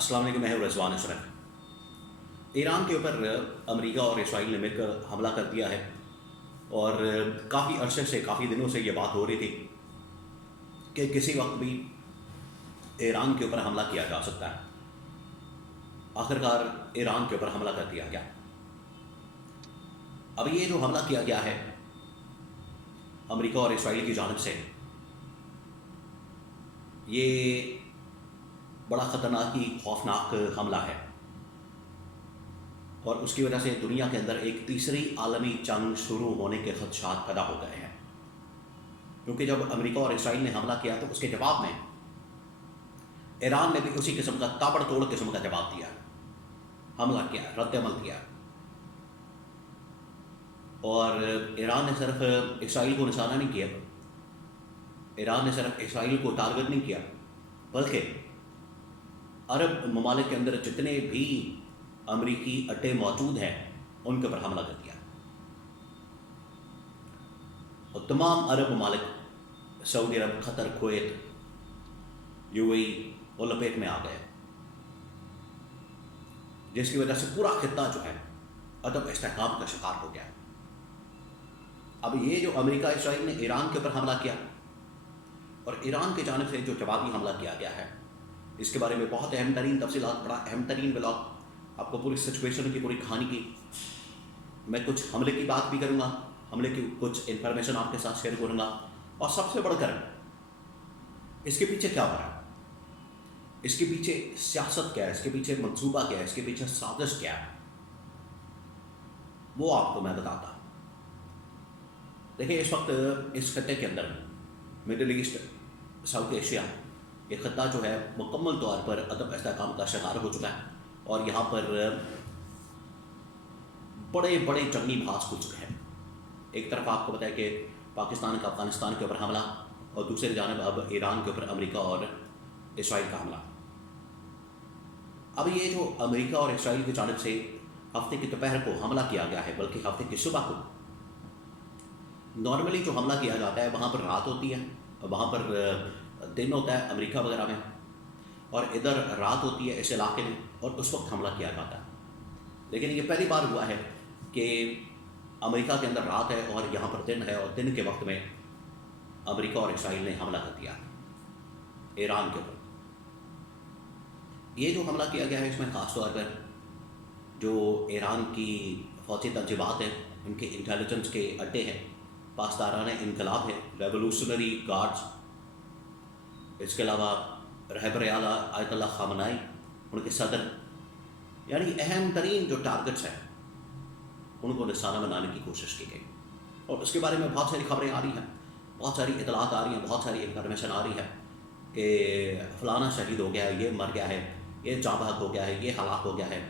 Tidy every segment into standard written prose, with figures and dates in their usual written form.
السلام علیکم، میں ہوں رضوان اشرف۔ ایران کے اوپر امریکہ اور اسرائیل نے مل کر حملہ کر دیا ہے، اور کافی عرصے سے، کافی دنوں سے یہ بات ہو رہی تھی کہ کسی وقت بھی ایران کے اوپر حملہ کیا جا سکتا ہے۔ آخرکار ایران کے اوپر حملہ کر دیا گیا۔ اب یہ جو حملہ کیا گیا ہے امریکہ اور اسرائیل کی جانب سے، یہ بڑا خطرناک ہی خوفناک حملہ ہے، اور اس کی وجہ سے دنیا کے اندر ایک تیسری عالمی جنگ شروع ہونے کے خدشات پیدا ہو گئے ہیں۔ کیونکہ جب امریکہ اور اسرائیل نے حملہ کیا تو اس کے جواب میں ایران نے بھی اسی قسم کا تابڑ توڑ قسم کا جواب دیا، حملہ کیا، رد عمل کیا۔ اور ایران نے صرف اسرائیل کو نشانہ نہیں کیا، ایران نے صرف اسرائیل کو ٹارگٹ نہیں کیا، بلکہ عرب ممالک کے اندر جتنے بھی امریکی اڈے موجود ہیں ان کے اوپر حملہ کر دیا، اور تمام عرب ممالک، سعودی عرب، قطر، کویت، یو اے ای، وہ لپیٹ میں آ گئے، جس کی وجہ سے پورا خطہ جو ہے عدم استحکام کا شکار ہو گیا۔ اب یہ جو امریکہ اسرائیل نے ایران کے اوپر حملہ کیا، اور ایران کی جانب سے جو جوابی حملہ کیا گیا ہے، اس کے بارے میں بہت اہم ترین تفصیلات، بڑا اہم ترین بلاگ، آپ کو پوری سچویشن کی، پوری کہانی کی، میں کچھ حملے کی بات بھی کروں گا، حملے کی کچھ انفارمیشن آپ کے ساتھ شیئر کروں گا، اور سب سے بڑھ کر اس کے پیچھے کیا ہو رہا ہے، اس کے پیچھے سیاست کیا ہے، اس کے پیچھے منصوبہ کیا ہے، اس کے پیچھے سازش کیا ہے، وہ آپ کو میں بتاتا ہوں۔ دیکھیں، اس وقت اس خطے کے اندر مڈل ایسٹ، ساؤتھ ایشیا، یہ خطہ جو ہے مکمل طور پر عدم استحکام کا شکار ہو چکا ہے، اور یہاں پر بڑے بڑے جنگی بحث کھل چکے ہیں۔ ایک طرف آپ کو پتہ ہے کہ پاکستان کا افغانستان کے اوپر حملہ، اور دوسری جانب اب ایران کے اوپر امریکہ اور اسرائیل کا حملہ۔ اب یہ جو امریکہ اور اسرائیل کی جانب سے ہفتے کی دوپہر کو حملہ کیا گیا ہے، بلکہ ہفتے کی صبح کو، نارملی جو حملہ کیا جاتا ہے وہاں پر رات ہوتی ہے، وہاں پر دن ہوتا ہے امریکہ وغیرہ میں، اور ادھر رات ہوتی ہے اس علاقے میں، اور اس وقت حملہ کیا جاتا ہے۔ لیکن یہ پہلی بار ہوا ہے کہ امریکہ کے اندر رات ہے اور یہاں پر دن ہے، اور دن کے وقت میں امریکہ اور اسرائیل نے حملہ کر دیا ایران کے اوپر۔ یہ جو حملہ کیا گیا ہے، اس میں خاص طور پر جو ایران کی فوجی تنظیمات ہیں، ان کے انٹیلیجنس کے اڈے ہیں، پاسداران انقلاب ہے، ریولوشنری گارڈز، اس کے علاوہ رہبر اعلیٰ آیت اللہ خامنائی، ان کے صدر، یعنی اہم ترین جو ٹارگٹس ہیں ان کو نشانہ بنانے کی کوشش کی گئی۔ اور اس کے بارے میں بہت ساری خبریں آ رہی ہیں، بہت ساری اطلاعات آ رہی ہیں، بہت ساری انفارمیشن آ رہی ہے کہ فلانا شہید ہو گیا ہے، یہ مر گیا ہے، یہ جاں بحق ہو گیا ہے، یہ ہلاک ہو گیا ہے۔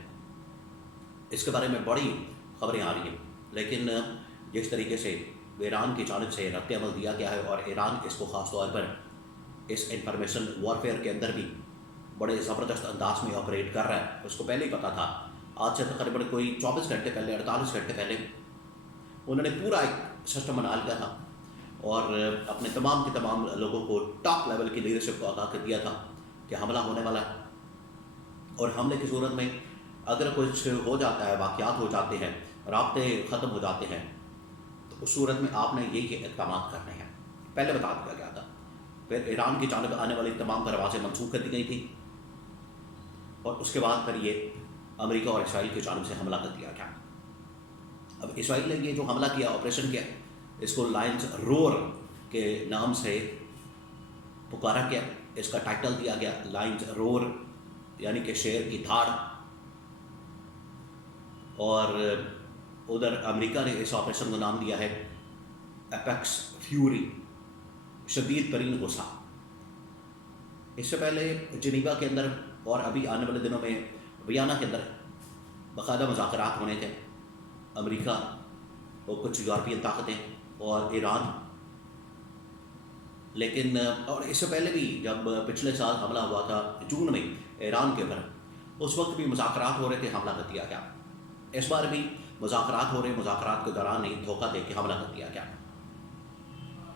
اس کے بارے میں بڑی خبریں آ رہی ہیں، لیکن جس طریقے سے ایران کی جانب سے رد عمل دیا گیا ہے، اور ایران اس کو خاص طور پر اس انفارمیشن وارفیئر کے اندر بھی بڑے زبردست انداز میں آپریٹ کر رہا ہے، اس کو پہلے ہی پتہ تھا۔ آج سے تقریباً کوئی 24 گھنٹے پہلے، 48 گھنٹے پہلے انہوں نے پورا ایک سسٹم بنا لیا تھا، اور اپنے تمام کے تمام لوگوں کو، ٹاپ لیول کی لیڈرشپ کو آگاہ کر دیا تھا کہ حملہ ہونے والا ہے، اور حملے کی صورت میں اگر کچھ ہو جاتا ہے، واقعات ہو جاتے ہیں، رابطے ختم ہو جاتے ہیں، تو اس صورت میں آپ نے یہ اقدامات کرنے ہیں، پہلے بتا دیا گیا تھا۔ پھر ایران کی جانب آنے والی تمام پروازیں منسوخ کر دی گئی تھیں، اور اس کے بعد پھر یہ امریکہ اور اسرائیل کی جانب سے حملہ کر دیا گیا۔ اب اسرائیل نے یہ جو حملہ کیا، آپریشن کیا، اس کو لائنز رور کے نام سے پکارا گیا، اس کا ٹائٹل دیا گیا لائنز رور، یعنی کہ شیر کی دھاڑ۔ اور ادھر امریکہ نے اس آپریشن کو نام دیا ہے ایپیکس فیوری، شدید ترین غصہ۔ اس سے پہلے جنیوا کے اندر، اور ابھی آنے والے دنوں میں ویانا کے اندر باقاعدہ مذاکرات ہونے تھے، امریکہ اور کچھ یورپین طاقتیں اور ایران۔ لیکن اور اس سے پہلے بھی جب پچھلے سال حملہ ہوا تھا جون میں ایران کے اوپر، اس وقت بھی مذاکرات ہو رہے تھے، حملہ کر دیا گیا۔ اس بار بھی مذاکرات ہو رہے، مذاکرات کے دوران ہی دھوکہ دے کے حملہ کر دیا گیا۔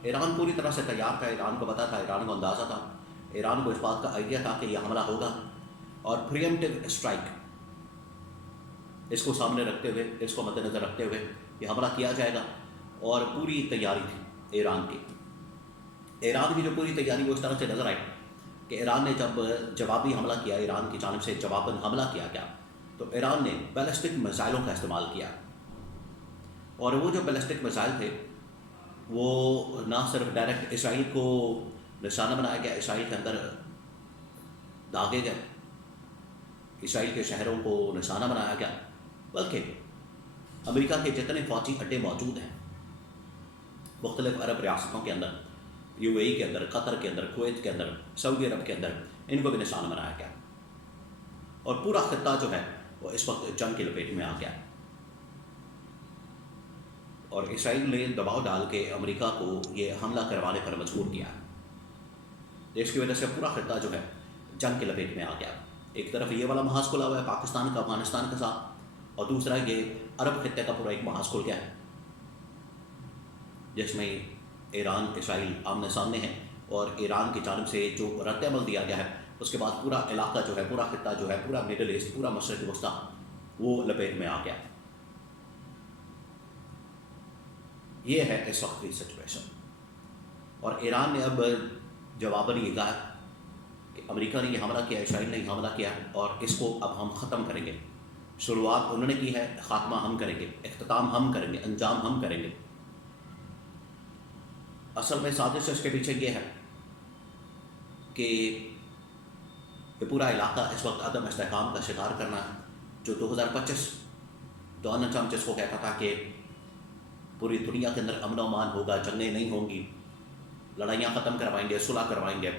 ایران پوری طرح سے تیار تھا، ایران کو پتہ تھا، ایران کو اندازہ تھا، ایران کو اس بات کا آئیڈیا تھا کہ یہ حملہ ہوگا، اور پریمپٹیو اسٹرائک، اس کو سامنے رکھتے ہوئے، اس کو مد نظر رکھتے ہوئے یہ حملہ کیا جائے گا، اور پوری تیاری تھی ایران کی۔ ایران کی جو پوری تیاری وہ اس طرح سے نظر آئی کہ ایران نے جب جوابی حملہ کیا، ایران کی جانب سے جواباً حملہ کیا گیا، تو ایران نے بیلسٹک میزائلوں کا استعمال کیا، اور وہ جو بیلسٹک میزائل تھے وہ نہ صرف ڈائریکٹ اسرائیل کو نشانہ بنایا گیا، اسرائیل کے اندر داغے گئے، اسرائیل کے شہروں کو نشانہ بنایا گیا، بلکہ امریکہ کے جتنے فوجی اڈے موجود ہیں مختلف عرب ریاستوں کے اندر، یو اے ای کے اندر، قطر کے اندر، کویت کے اندر، سعودی عرب کے اندر، ان کو بھی نشانہ بنایا گیا، اور پورا خطہ جو ہے وہ اس وقت جنگ کی لپیٹ میں آ گیا، اور اسرائیل نے دباؤ ڈال کے امریکہ کو یہ حملہ کروانے پر مجبور کیا، جس کی وجہ سے پورا خطہ جو ہے جنگ کی لپیٹ میں آ گیا۔ ایک طرف یہ والا محاذ کھلا ہوا ہے پاکستان کا افغانستان کے ساتھ، اور دوسرا یہ عرب خطے کا پورا ایک محاذ کھل گیا ہے، جس میں ایران اسرائیل آمنے سامنے ہیں، اور ایران کی جانب سے جو رد عمل دیا گیا ہے اس کے بعد پورا علاقہ جو ہے، پورا خطہ جو ہے، پورا مڈل ایسٹ، پورا مشرق وسطیٰ وہ لپیٹ میں آ گیا۔ یہ ہے اس وقت کی سچویشن، اور ایران نے اب جواباً یہ کہا کہ امریکہ نے یہ حملہ کیا، اسرائیل نے یہ حملہ کیا، اور اس کو اب ہم ختم کریں گے۔ شروعات انہوں نے کی ہے، خاتمہ ہم کریں گے، اختتام ہم کریں گے، انجام ہم کریں گے۔ اصل میں سازش اس کے پیچھے یہ ہے کہ یہ پورا علاقہ اس وقت عدم استحکام کا شکار کرنا ہے، جو 2025 ڈونلڈ ٹرمپ جس کو کہتا تھا کہ پوری دنیا کے اندر امن و امان ہوگا، جنگیں نہیں ہوں گی، لڑائیاں ختم کروائیں گے، صلح کروائیں گے،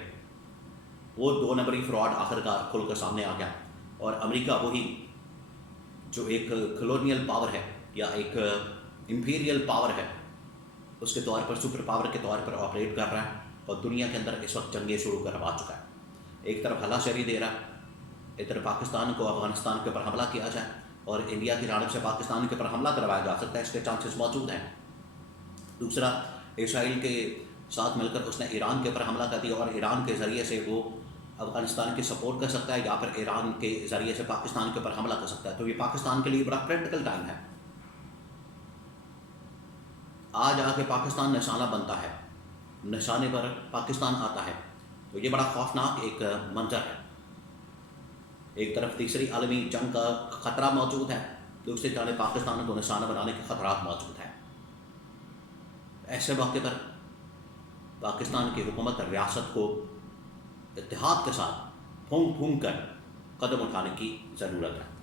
وہ 2 نمبری فراڈ آخر کار کھل کر سامنے آ گیا، اور امریکہ وہی جو ایک کلونیل پاور ہے یا ایک امپیریل پاور ہے اس کے طور پر، سپر پاور کے طور پر آپریٹ کر رہا ہے، اور دنیا کے اندر اس وقت جنگیں شروع کروا چکا ہے۔ ایک طرف ہلا شہری دے رہا ہے، ایک طرف پاکستان کو افغانستان کے اوپر حملہ کیا جائے، اور انڈیا کی جانب سے پاکستان کے اوپر حملہ کروایا جا سکتا ہے، اس کے چانسز موجود ہیں۔ دوسرا، اسرائیل کے ساتھ مل کر اس نے ایران کے اوپر حملہ کر دیا، اور ایران کے ذریعے سے وہ افغانستان کی سپورٹ کر سکتا ہے، یا پھر ایران کے ذریعے سے پاکستان کے اوپر حملہ کر سکتا ہے۔ تو یہ پاکستان کے لیے بڑا کریٹیکل ٹائم ہے، آج آ کے پاکستان نشانہ بنتا ہے، نشانے پر پاکستان آتا ہے، تو یہ بڑا خوفناک ایک منظر ہے۔ ایک طرف تیسری عالمی جنگ کا خطرہ موجود ہے، دوسری جانب پاکستان کو نشانہ بنانے کے خطرات موجود ہیں۔ ایسے موقع پر پاکستان کی حکومت ریاست کو اتحاد کے ساتھ پھونک پھونک کر قدم اٹھانے کی ضرورت ہے۔